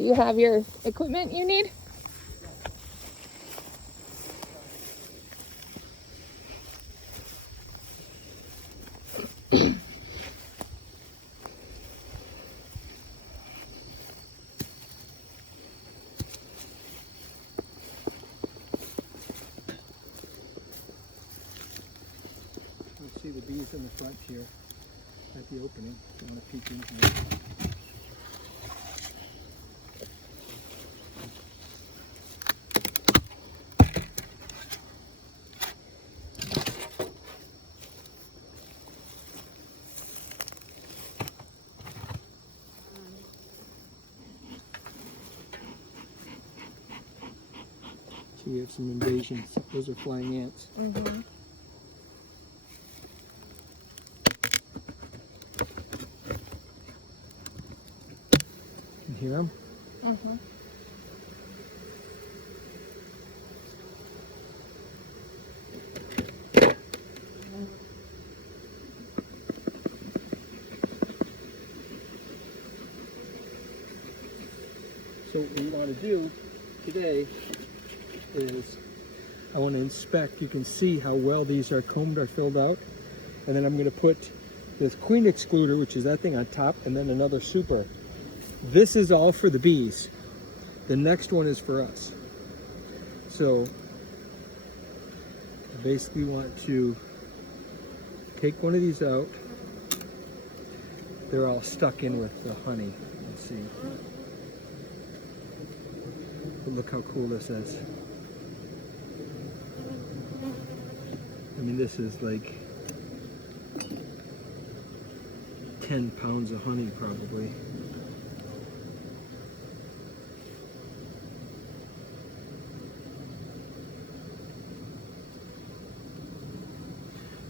Do you have your equipment you need? See the bees in the front here at the opening. You want to peek in here. So we have some invasions. Those are flying ants. Mm-hmm. Hear them? Mm-hmm. So what we want to do today is I want to inspect. You can see how well these are combed, are filled out. And then I'm going to put this queen excluder, which is that thing on top, and then another super. This is all for the bees. The next one is for us. So I basically want to take one of these out. They're all stuck in with the honey. Let's see. But look how cool this is. I mean, this is like 10 pounds of honey probably.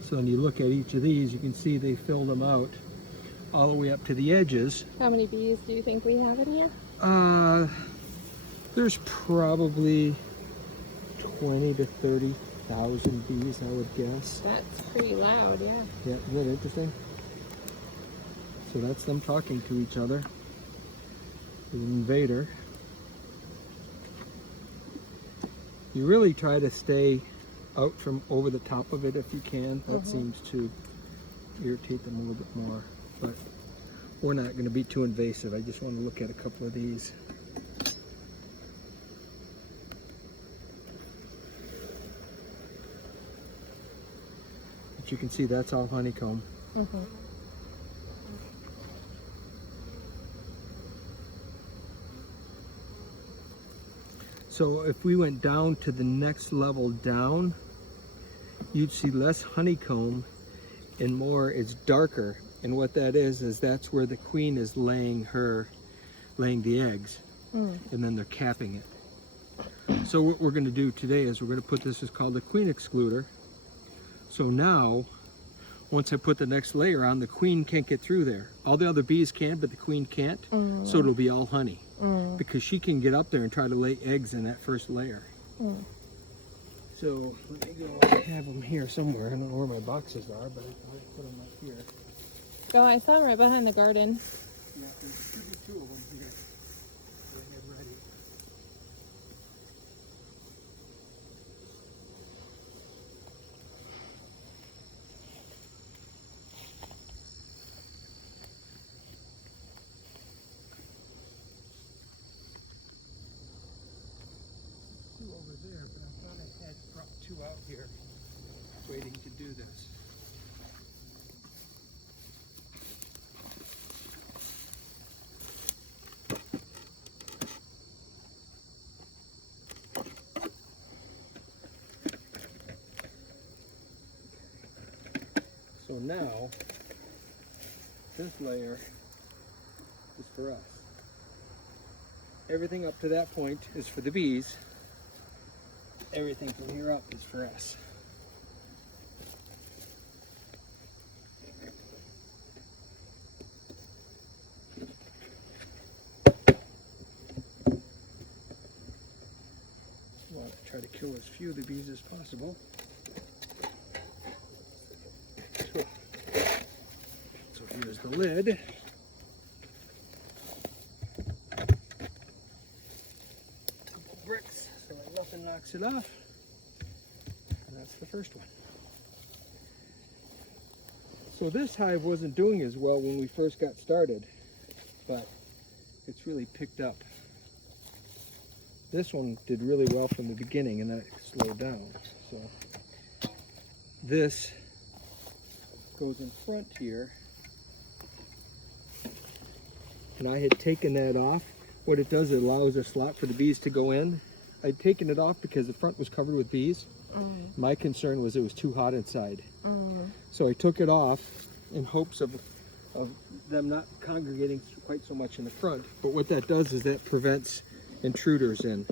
So when you look at each of these, you can see they filled them out all the way up to the edges. How many bees do you think we have in here? There's probably 20 to 30,000 bees, I would guess. That's pretty loud, yeah. Yeah, isn't that interesting? So that's them talking to each other. The invader. You really try to stay out from over the top of it if you can. That seems to irritate them a little bit more. But we're not going to be too invasive. I just want to look at a couple of these. But you can see that's all honeycomb. Mm-hmm. So if we went down to the next level down, you'd see less honeycomb and more, it's darker. And what that is that's where the queen is laying the eggs. And then they're capping it. So what we're going to do today is we're going to put this, is called the queen excluder. So now, once I put the next layer on, the queen can't get through there. All the other bees can, but the queen can't. So it'll be all honey. Because she can get up there and try to lay eggs in that first layer. So let me go, I have them here somewhere. I don't know where my boxes are, but I might put them up here. Oh, I saw them right behind the garden. Yeah, there should be two of them here. Go ahead, ready. Two over there, but I thought I had brought two out here waiting to do this. So now, this layer is for us. Everything up to that point is for the bees. Everything from here up is for us. I want to try to kill as few of the bees as possible. So here's the lid. box it off. And that's the first one. So this hive wasn't doing as well when we first got started, but it's really picked up. This one did really well from the beginning, and then it slowed down. So this goes in front here, and I had taken that off. What it does, it allows a slot for the bees to go in. I'd taken it off because the front was covered with bees. My concern was it was too hot inside. So I took it off in hopes of them not congregating quite so much in the front. But what that does is that prevents intruders in.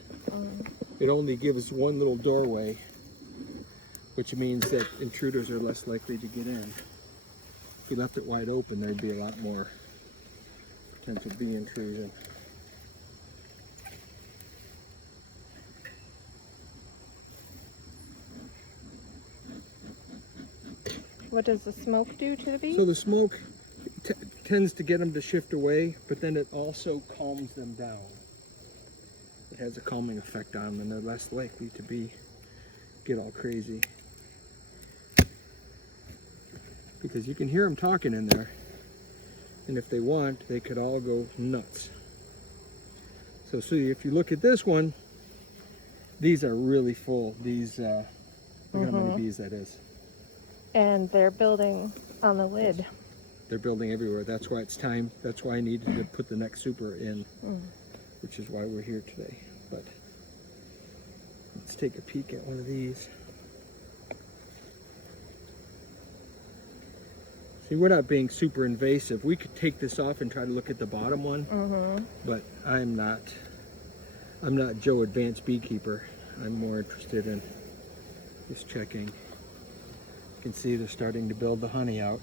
It only gives one little doorway, which means that intruders are less likely to get in. If we left it wide open, there'd be a lot more potential bee intrusion. What does the smoke do to the bees? So the smoke tends to get them to shift away, but then it also calms them down. It has a calming effect on them, and they're less likely to get all crazy. Because you can hear them talking in there, and if they want, they could all go nuts. So see, if you look at this one, these are really full. These, look at how many bees that is. And they're building on the lid. They're building everywhere. That's why it's time. That's why I needed to put the next super in, which is why we're here today. But let's take a peek at one of these. See, we're not being super invasive. We could take this off and try to look at the bottom one, but I'm not Joe Advanced Beekeeper. I'm more interested in just checking. You can see they're starting to build the honey out.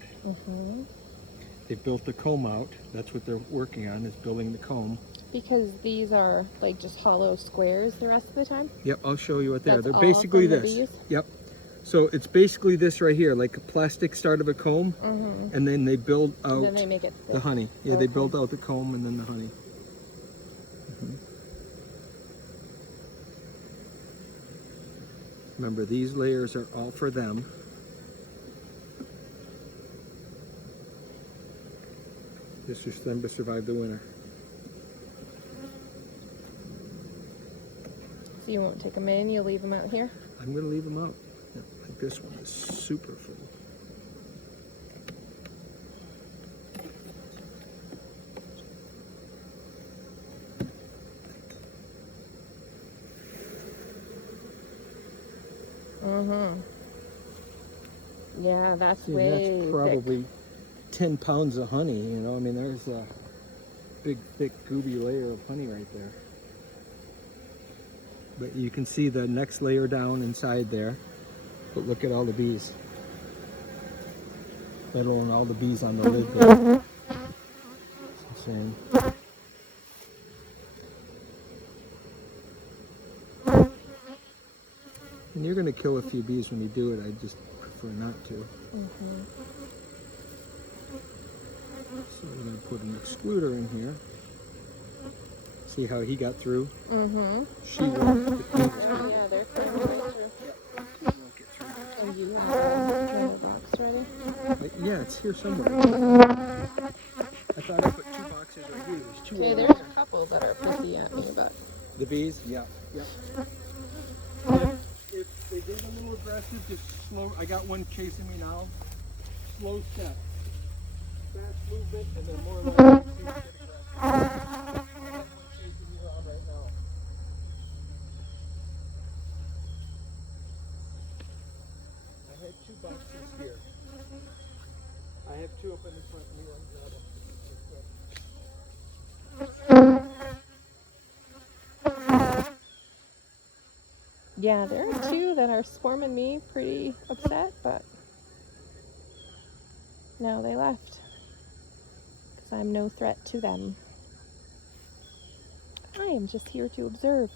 They've built the comb out. That's what they're working on, is building the comb. Because these are like just hollow squares the rest of the time? Yep, I'll show you what they are. That's They're basically all from this. the bees? Yep. So it's basically this right here, like a plastic start of a comb, and then they build out Then they make it the honey. Yeah, they build out the comb and then the honey. Remember, these layers are all for them. This is them to survive the winter. So you won't take them in, you'll leave them out here? I'm going to leave them out. Yeah, like this one is super full. Yeah, that's See, way that's probably 10 pounds of honey, you know. I mean, there's a big, thick, gooby layer of honey right there. But you can see the next layer down inside there. But look at all the bees. Let alone all the bees on the lid there. It's insane. And you're going to kill a few bees when you do it. I just prefer not to. So we're going to put an excluder in here. See how he got through? She won't. Oh, yeah, they're coming right through. She won't get through. And you have a box ready? Yeah, it's here somewhere. I thought I put 2 boxes right here. There's 2 Okay, over there's there. a couple that are pissy at me, but... The bees? Yeah. If they get a little aggressive, just slow. I got one chasing me now. Slow step. Fast movement, and then more like see them get aggressive. I have one chasing me around right now. I had 2 boxes here. I have 2 up in the front here. I'll grab them. Yeah, there are 2 that are swarming me pretty upset, but now they left. Because I'm no threat to them. I am just here to observe.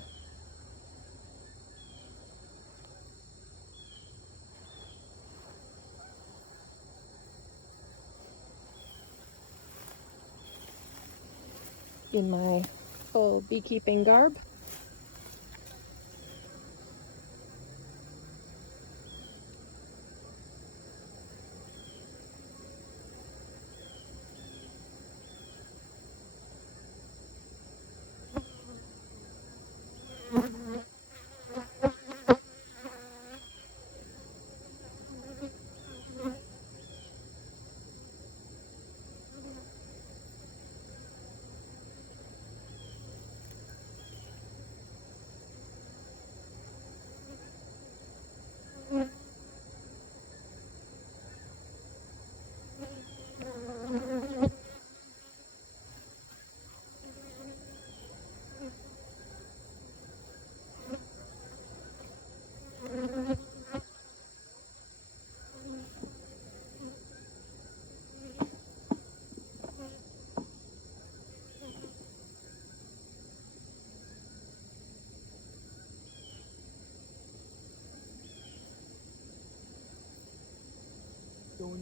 In my full beekeeping garb.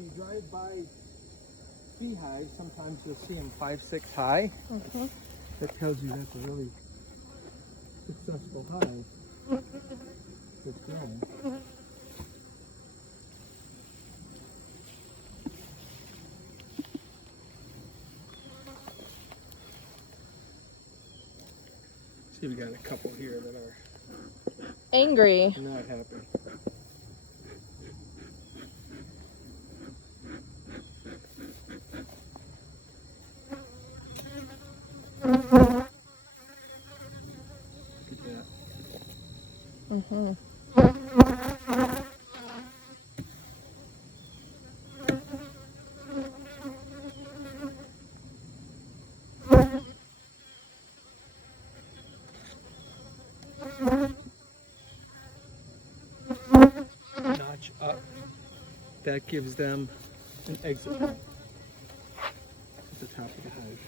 you drive by beehives, sometimes you'll see them 5-6 high. Mm-hmm. That tells you that's a really successful hive with drones. See, we got a couple here that are Angry. not happy. Look at that. Mm-hmm. Notch up. That gives them an exit point at the top of the hive.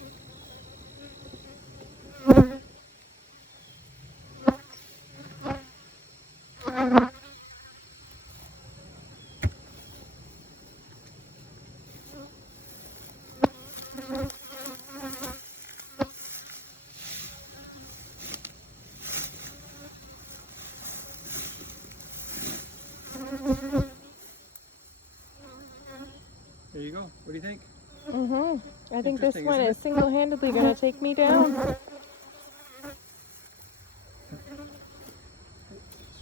There you go. What do you think? Mm-hmm. I think this Interesting, one isn't is single-handedly going to take me down.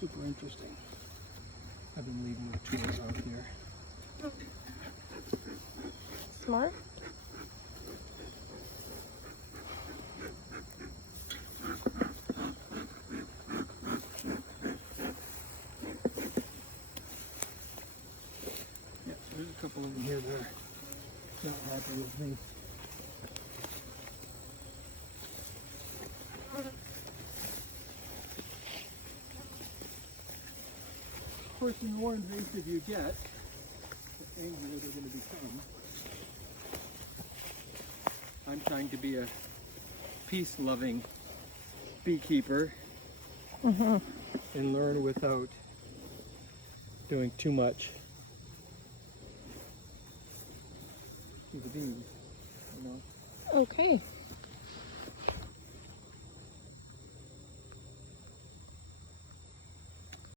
Super interesting. I've been leaving the tools out here. Smart. Yeah, there's a couple over here that are not happy with me. Of course, the more invasive you get, the angrier they're going to become. I'm trying to be a peace-loving beekeeper and learn without doing too much to the bees, you know. Okay.